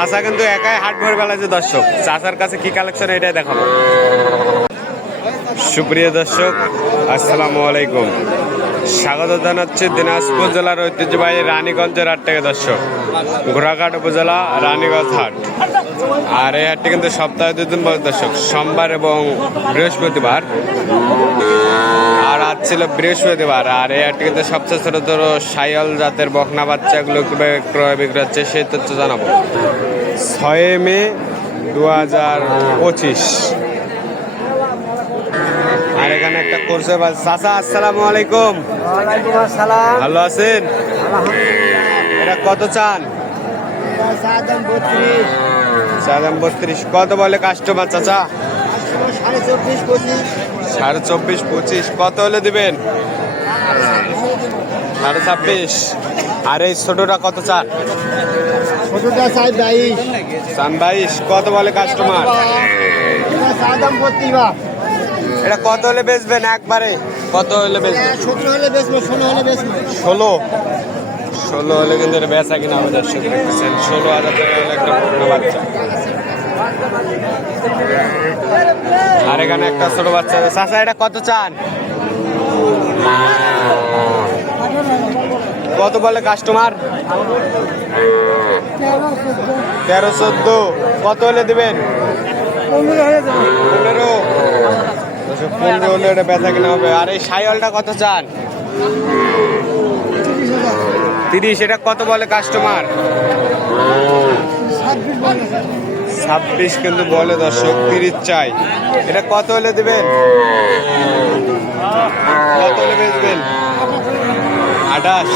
চাচা কিন্তু একাই হাট ভরে বেলাছে দর্শক। চাচার কাছে কি কালেকশন এটাই দেখাবো। সুপ্রিয় দর্শক, আসসালামু আলাইকুম। স্বাগত জানাচ্ছি দিনাজপুর জেলার ঐতিহ্যবাহী রানীগঞ্জের হাট থেকে দর্শক। ঘোড়াঘাট উপজেলা, রানীগঞ্জ হাট। আর এই হাটটি কিন্তু সপ্তাহে দুদিন দর্শক। সোমবার এবং বৃহস্পতিবার। আজ ছিল বৃহস্পতিবার আর এই হাটটি কিন্তু সবচেয়ে ছোট ছোট সাইয়াল জাতের বকনা বাচ্চাগুলো কীভাবে ক্রয় বিক্রয় হচ্ছে সেই তথ্য জানাব। ছয় মে দু হাজার পঁচিশ। আর এখানে একটা কোর্সে চাচা আসসালামু আলাইকুম। ভালো আছেন? এটা কত চান? সাদাম বত্রিশ। কত বলে কাস্টমার চাচা? সাড়ে চব্বিশ পঁচিশ কত হলে দিবেন? সাড়ে ছাব্বিশ। আর এই ছোটটা কত চান? ছোটটা চাই বাইশ। চান বাইশ কত বলে কাস্টমার? এটা কত হলে বেচবেন একবারে? কত হলে বেচবেন? সতেরো হলে বেচবো ষোলো। হলে বেচবো ষোলো ষোলো হলে কিন্তু এটা বেচা কিনা হবে দর্শক ষোলো হাজার একটা বাচ্চা। আর এখানে একটা ছোট বাচ্চা চাচা, এটা কত চান? কত বলে কাস্টমার তেরো চোদ্দ। কত হলে দিবেন? পনেরো। পনেরো হলে এটা বেচা কিনা হবে। আর এই সাইওয়ালটা কত চান? তিরিশ। এটা কত বলে কাস্টমার ছাব্বিশ কিন্তু বলে দর্শক তিরিশ চাই। এটা কত হলে দিবেন? কত হলে বেচবেন? আঠাশ।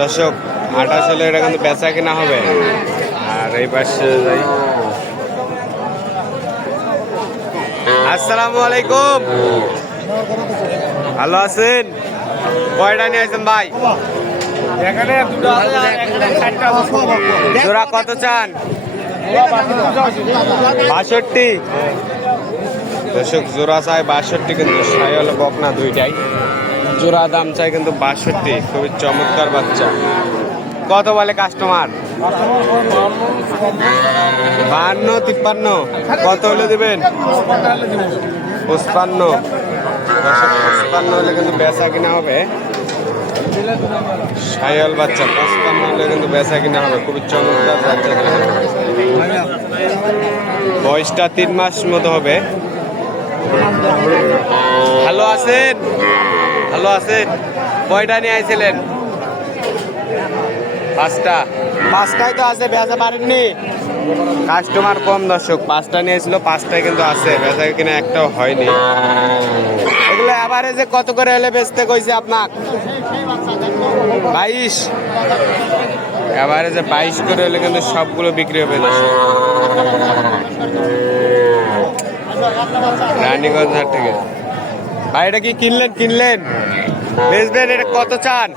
দর্শক আঠাশ হলে এটা কিন্তু বেচা কিনা হবে। আর এই পাশে যাই। আসসালামু আলাইকুম। ভালো আছেন? কয়টা নিয়ে আসেন ভাই? জোড়া কত চান? বাষট্টি। দর্শক, জোড়া চাই বাষট্টি, কিন্তু সাই হলো বকনা দুইটাই। জোড়া দাম চাই কিন্তু বাষট্টি, খুবই চমৎকার বাচ্চা। কত বলে কাস্টমার বাহান্ন, তিপ্পান্ন। কত হলে দিবেন? দর্শক, পঁচপান্ন হলে কিন্তু বেচা কিনা হবে। সায়াল বাচ্চা পঁচপান্ন হলে কিন্তু বেচা কিনা হবে, খুবই চমৎকার বাচ্চা বয়সটা তিন মাস মতো হবে। ভালো আছেন? ভালো আছেন? কয়টা নিয়ে আইছিলেন? পাঁচটা। পাঁচটাই তো আছে, বেচা পারেননি। কাস্টমার কম দর্শক, পাঁচটা নিয়েছিল পাঁচটাই কিন্তু আছে, বেচা কিনা একটাও হয়নি। এগুলো অ্যাভারেজে কত করে হলে বেচতে কইছে আপনার বাইশ। এবারে বাইশ করে হলে কিন্তু সবগুলো বিক্রি হবে রানীগঞ্জ হাট থেকে। ভাই, এটা কি কিনলেন কিনলেন? বেচবেন, এটা কত চান?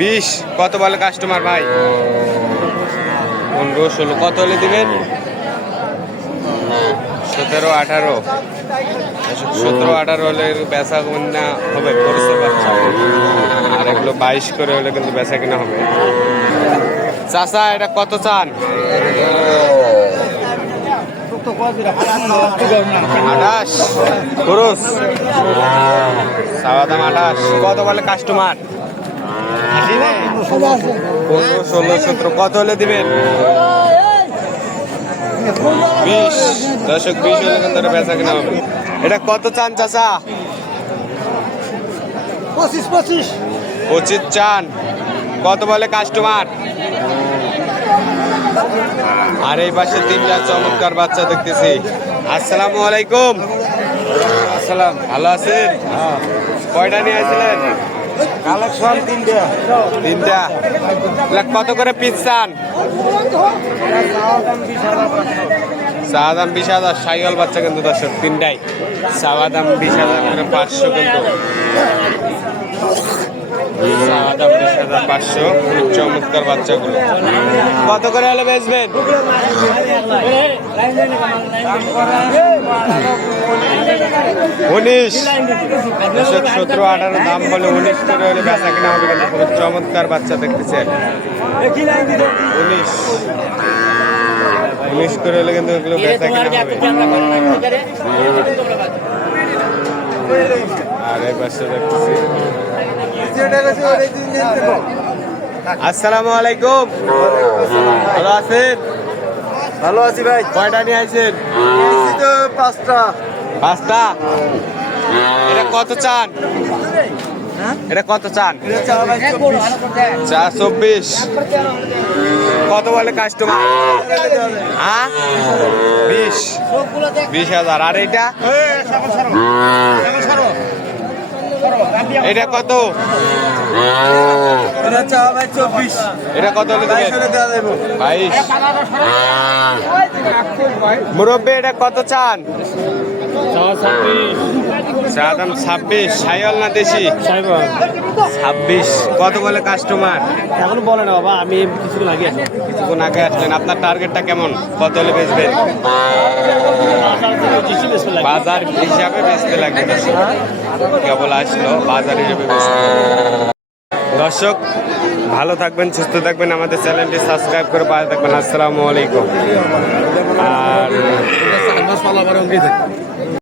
বিশ। কত বলে কাস্টমার ভাই? পনেরো, ষোলো। কত হলে দিবেন? সতেরো, আঠারো। সতেরো, আঠারো হলে বেচা কিনা হবে আর এগুলো বাইশ করে হলে কিন্তু বেচা কিনা হবে। চাচা, এটা কত চান? আঠাশ। খরচ সাদা দাম আঠাশ। কত বলে কাস্টমার? ষোলো, সতেরো। কত হলে দিবেন? বিশ। দশক বিশ হলে কিন্তু বেচা কিনা হবে এটা কত চান চাচা? পঁচিশ পঁচিশ। পঁচিশ চান। কত বলে কাস্টমার আর এই পাশে তিনটা চমৎকার বাচ্চা দেখতেছি। আসসালামু আলাইকুম। আসসালাম। ভালো আছেন? কয়টা নিয়ে আসছিলেন কালেকশন তিনটে। তিনটা। কত করে পিস চান? চা দাম আর সাইকেল বাচ্চা কিন্তু দর্শক তিনটাই। চা দাম বিশ পাঁচশো কিন্তু। বিশ হাজার পাঁচশো চমৎকার বাচ্চাগুলো। কত করে হলে বেচবেন উনিশ। সতেরো আঠারো দাম বলে উনিশ করে হলে বেচা কিনা হবে কিন্তু খুব চমৎকার বাচ্চা দেখতেছে। উনিশ। উনিশ করে হলে কিন্তু এগুলো বেচা কিনা হবে। আর এই পাশে দেখতেছি। আসসালামু আলাইকুম। ভালো আছেন? ভালো আছি ভাই। কয়টা নিয়ে আইছেন? তো পাঁচটা। পাঁচটা? এটা কত চান? এটা কত চান? চা চব্বিশ। কত বলে কাস্টমার হ্যাঁ? বিশ। বিশ হাজার। আর এটা? এটা কত? এটা কত বাইশ। মুরব্বী এটা কত চান? চা দাম ছাব্বিশ সাইওয়াল না দেশি ছাব্বিশ কত বলে কাস্টমার এখন বলে না বাবা আমি কিছুক্ষণ আগে কিছুক্ষণ আগে আসলেন আপনার টার্গেটটা কেমন কত হলে বেচবেন বাজার হিসাবে বেচতে লাগবে দর্শক। কেবল আসলো বাজার হিসাবে দর্শক ভালো থাকবেন সুস্থ থাকবেন আমাদের চ্যানেলটি সাবস্ক্রাইব করে পাশে থাকবেন আসসালামু আলাইকুম আর